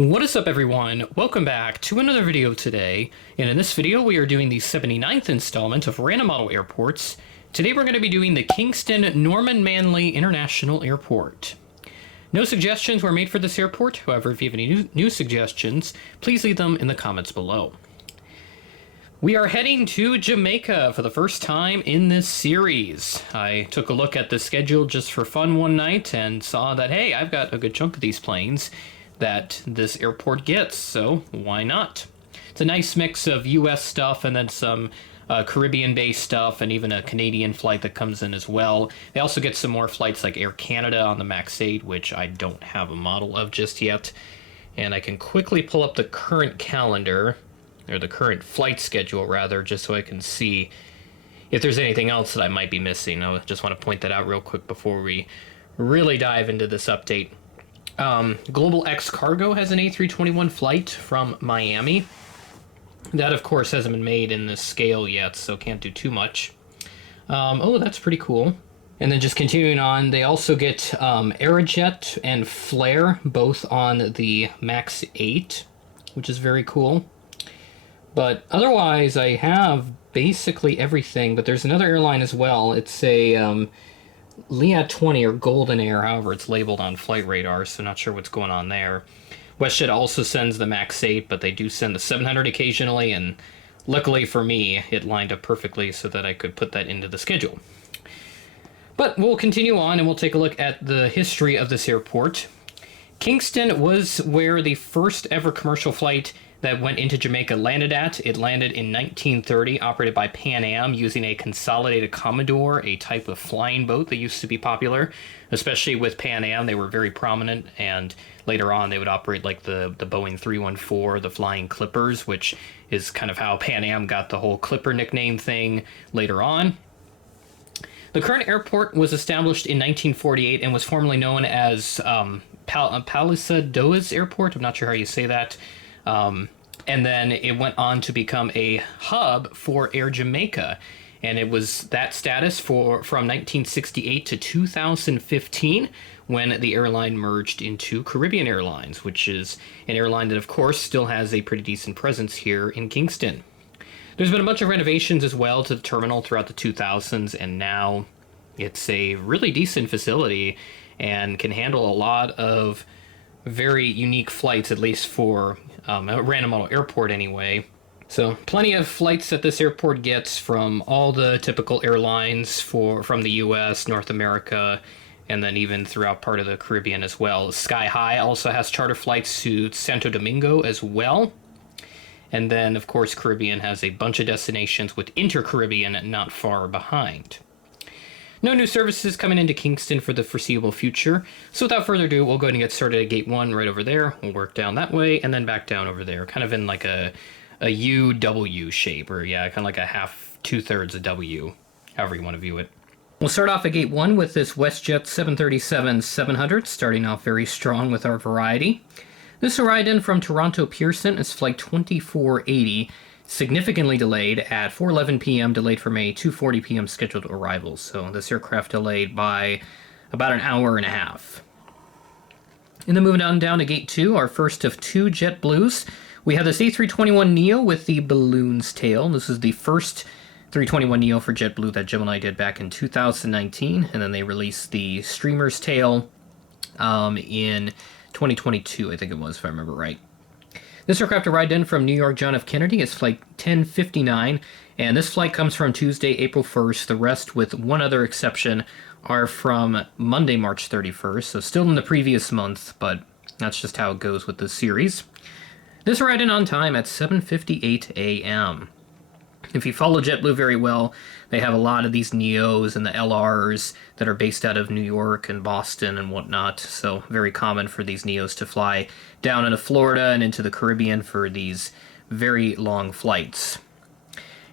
What is up, everyone? Welcome back to another video today, and in this video we are doing the 79th installment of Random Model Airports. Today we're going to be doing the Kingston Norman Manley International Airport. No suggestions were made for this airport, however if you have any new suggestions, please leave them in the comments below. We are heading to Jamaica for the first time in this series. I took a look at the schedule just for fun one night and saw that, hey, I've got a good chunk of these planes that this airport gets, so why not? It's a nice mix of US stuff and then some Caribbean-based stuff and even a Canadian flight that comes in as well. They also get some more flights like Air Canada on the MAX 8, which I don't have a model of just yet. And I can quickly pull up the current calendar, or the current flight schedule rather, just so I can see if there's anything else that I might be missing. I just want to point that out real quick before we really dive into this update. Global X Cargo has an A321 flight from Miami. That, of course, hasn't been made in this scale yet, so can't do too much. Oh, that's pretty cool. And then just continuing on, they also get Aerojet and Flair, both on the MAX 8, which is very cool. But otherwise, I have basically everything, but there's another airline as well. It's a Liat 20 or Golden Air, however it's labeled on Flight Radar, so not sure what's going on there. WestJet also sends the MAX 8, but they do send the 700 occasionally, and luckily for me, it lined up perfectly so that I could put that into the schedule. But we'll continue on and we'll take a look at the history of this airport. Kingston was where the first ever commercial flight that went into Jamaica landed at. It landed in 1930, operated by Pan Am using a consolidated Commodore, a type of flying boat that used to be popular, especially with Pan Am. They were very prominent, and later on they would operate like the Boeing 314, the Flying Clippers, which is kind of how Pan Am got the whole Clipper nickname thing later on. The current airport was established in 1948 and was formerly known as Palisadoes Airport. I'm not sure how you say that. And then it went on to become a hub for Air Jamaica, and it was that status from 1968 to 2015 when the airline merged into Caribbean Airlines, which is an airline that of course still has a pretty decent presence here in Kingston. There's been a bunch of renovations as well to the terminal throughout the 2000s, and now it's a really decent facility and can handle a lot of very unique flights, at least for a random model airport anyway. So plenty of flights that this airport gets from all the typical airlines from the US, North America, and then even throughout part of the Caribbean as well. Sky High also has charter flights to Santo Domingo as well. And then, of course, Caribbean has a bunch of destinations with Inter-Caribbean not far behind. No new services coming into Kingston for the foreseeable future, so without further ado, we'll go ahead and get started at Gate 1 right over there. We'll work down that way, and then back down over there, kind of in like a UW shape, or yeah, kind of like a half, two-thirds a W, however you want to view it. We'll start off at Gate 1 with this WestJet 737-700, starting off very strong with our variety. This arrived in from Toronto Pearson is Flight 2480, significantly delayed at 4:11 p.m., delayed from a 2:40 p.m. scheduled arrival. So this aircraft delayed by about an hour and a half. And then moving down to Gate 2, our first of two JetBlues. We have this A321neo with the balloon's tail. This is the first 321neo for JetBlue that Gemini did back in 2019, and then they released the streamer's tail in 2022, I think it was, if I remember right. This aircraft arrived in from New York John F. Kennedy. It's Flight 1059, and this flight comes from Tuesday, April 1st. The rest, with one other exception, are from Monday, March 31st, so still in the previous month, but that's just how it goes with this series. This arrived in on time at 7:58 a.m. If you follow JetBlue very well, they have a lot of these Neos and the LRs that are based out of New York and Boston and whatnot, so very common for these Neos to fly down into Florida and into the Caribbean for these very long flights.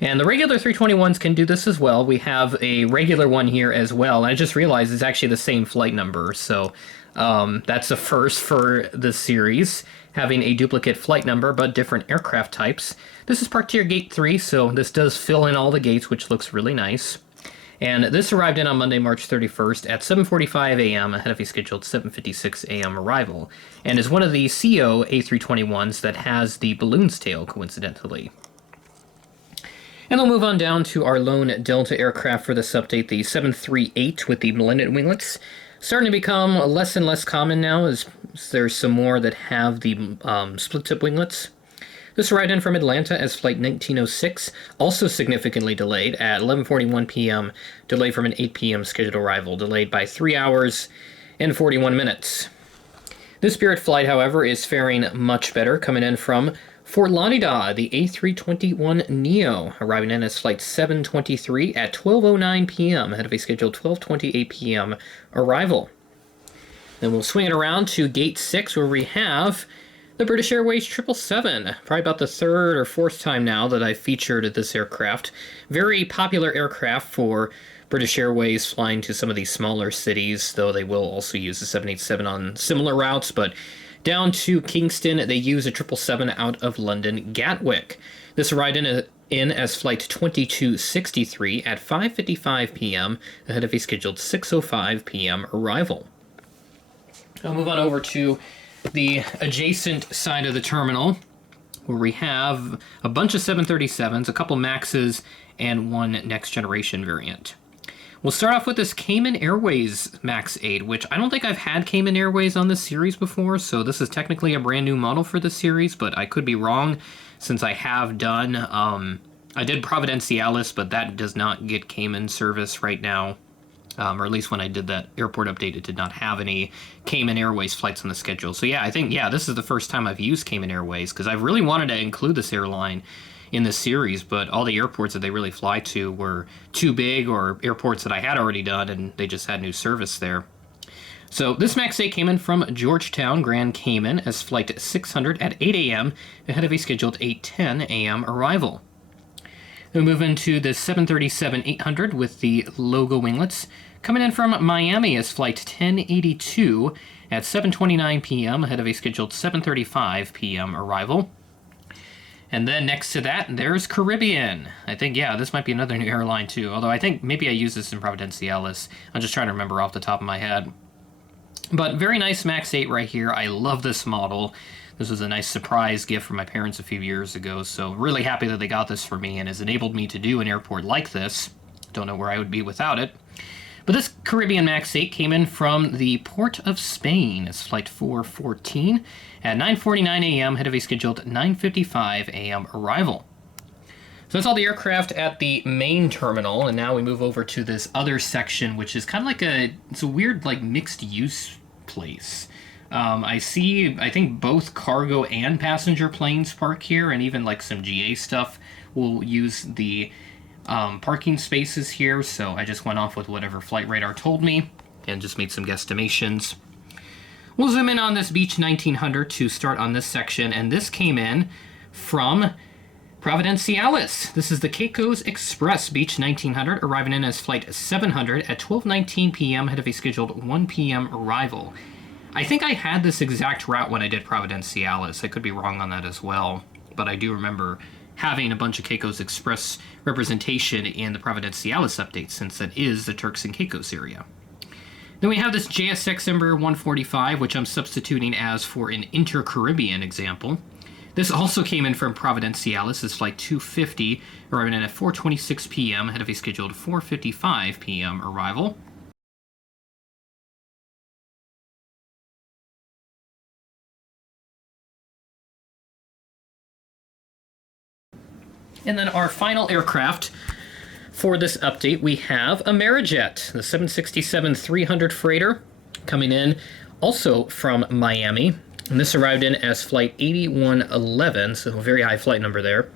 And the regular 321s can do this as well. We have a regular one here as well, and I just realized it's actually the same flight number, so that's a first for this series, having a duplicate flight number but different aircraft types. This is parked here Gate 3, so this does fill in all the gates, which looks really nice. And this arrived in on Monday, March 31st at 7:45 a.m. ahead of a scheduled 7:56 a.m. arrival, and is one of the CO A321s that has the balloon's tail, coincidentally. And we'll move on down to our lone Delta aircraft for this update, the 738 with the blended winglets. Starting to become less and less common now, as there's some more that have the split-tip winglets. This arrived in from Atlanta as Flight 1906, also significantly delayed at 11:41 p.m., delayed from an 8 p.m. scheduled arrival, delayed by 3 hours and 41 minutes. This Spirit flight, however, is faring much better, coming in from Fort Lauderdale, the A321neo, arriving in as Flight 723 at 12:09 p.m., ahead of a scheduled 12:28 p.m. arrival. Then we'll swing it around to Gate 6, where we have the British Airways 777, probably about the third or fourth time now that I've featured this aircraft. Very popular aircraft for British Airways flying to some of these smaller cities, though they will also use the 787 on similar routes, but down to Kingston, they use a 777 out of London Gatwick. This arrived in as Flight 2263 at 5:55 p.m., ahead of a scheduled 6:05 p.m. arrival. I'll move on over to the adjacent side of the terminal, where we have a bunch of 737s, a couple Maxes, and one next-generation variant. We'll start off with this Cayman Airways Max 8, which I don't think I've had Cayman Airways on this series before, so this is technically a brand new model for this series, but I could be wrong, since I have done, I did Providenciales, but that does not get Cayman service right now. Or at least when I did that airport update, it did not have any Cayman Airways flights on the schedule. So yeah, I think, this is the first time I've used Cayman Airways, because I've really wanted to include this airline in this series, but all the airports that they really fly to were too big, or airports that I had already done, and they just had new service there. So this Max 8 came in from Georgetown, Grand Cayman, as Flight 600 at 8 a.m., ahead of a scheduled 8:10 a.m. arrival. We'll move into the 737-800 with the logo winglets, coming in from Miami as Flight 1082 at 7:29 p.m., ahead of a scheduled 7:35 p.m. arrival. And then next to that, there's Caribbean. I think, this might be another new airline too, although I think maybe I used this in Providenciales. I'm just trying to remember off the top of my head. But very nice Max 8 right here. I love this model. This was a nice surprise gift from my parents a few years ago, so really happy that they got this for me and has enabled me to do an airport like this. Don't know where I would be without it. But this Caribbean Max 8 came in from the Port of Spain. It's Flight 414 at 9:49 a.m., ahead of a scheduled 9:55 a.m. arrival. So that's all the aircraft at the main terminal, and now we move over to this other section, which is kind of like it's a weird, like, mixed-use place. I think both cargo and passenger planes park here, and even like some GA stuff will use the parking spaces here, so I just went off with whatever Flight Radar told me and just made some guesstimations. We'll zoom in on this Beech 1900 to start on this section, and this came in from Providenciales. This is the Caicos Express Beech 1900, arriving in as Flight 700 at 12:19 p.m., ahead of a scheduled 1 p.m. arrival. I think I had this exact route when I did Providenciales. I could be wrong on that as well, but I do remember having a bunch of Caicos Express representation in the Providenciales update, since that is the Turks and Caicos area. Then we have this JSX Embraer 145, which I'm substituting as for an Inter-Caribbean example. This also came in from Providenciales as Flight 250, arriving in at 4:26 p.m., ahead of a scheduled 4:55 p.m. arrival. And then our final aircraft for this update, we have Amerijet, the 767-300 freighter, coming in also from Miami. And this arrived in as Flight 8111, so a very high flight number there.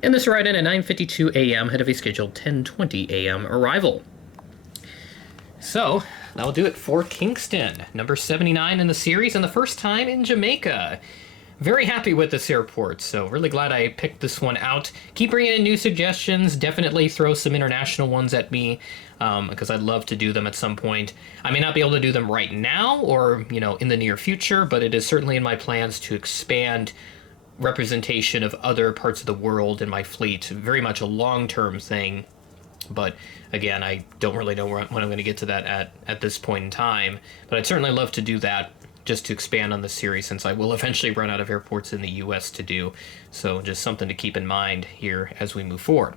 And this arrived in at 9:52 a.m., ahead of a scheduled 10:20 a.m. arrival. So, that'll do it for Kingston, number 79 in the series, and the first time in Jamaica. Very happy with this airport, so really glad I picked this one out. Keep bringing in new suggestions. Definitely throw some international ones at me, because I'd love to do them at some point. I may not be able to do them right now or, in the near future, but it is certainly in my plans to expand representation of other parts of the world in my fleet. Very much a long-term thing. But again, I don't really know when I'm going to get to that at this point in time. But I'd certainly love to do that just to expand on the series, since I will eventually run out of airports in the U.S. to do. So just something to keep in mind here as we move forward.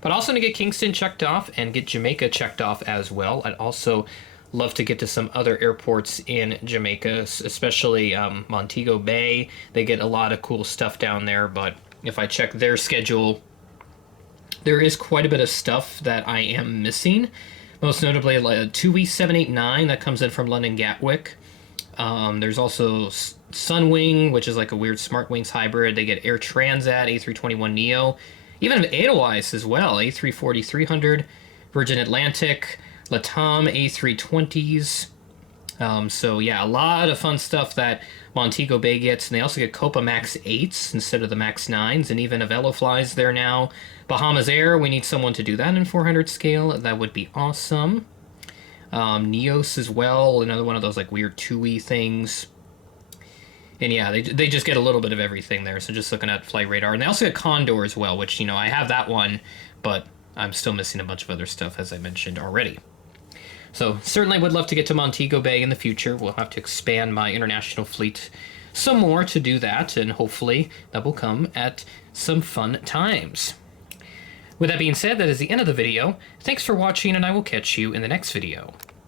But also to get Kingston checked off and get Jamaica checked off as well. I'd also love to get to some other airports in Jamaica, especially Montego Bay. They get a lot of cool stuff down there, but if I check their schedule, there is quite a bit of stuff that I am missing. Most notably, like TUI 789 that comes in from London Gatwick. There's also Sunwing, which is like a weird SmartWings hybrid. They get Air Transat, A321neo, even Edelweiss as well, A340-300, Virgin Atlantic, Latam A320s. So yeah, a lot of fun stuff that Montego Bay gets, and they also get Copa Max 8s instead of the Max 9s, and even Avelo flies there now. Bahamas Air, we need someone to do that in 400 scale. That would be awesome. Neos as well, another one of those like weird TUI things. And yeah, they just get a little bit of everything there. So just looking at Flight Radar. And they also get Condor as well, which, you know, I have that one, but I'm still missing a bunch of other stuff, as I mentioned already. So certainly would love to get to Montego Bay in the future. We'll have to expand my international fleet some more to do that, and hopefully that will come at some fun times. With that being said, that is the end of the video. Thanks for watching, and I will catch you in the next video.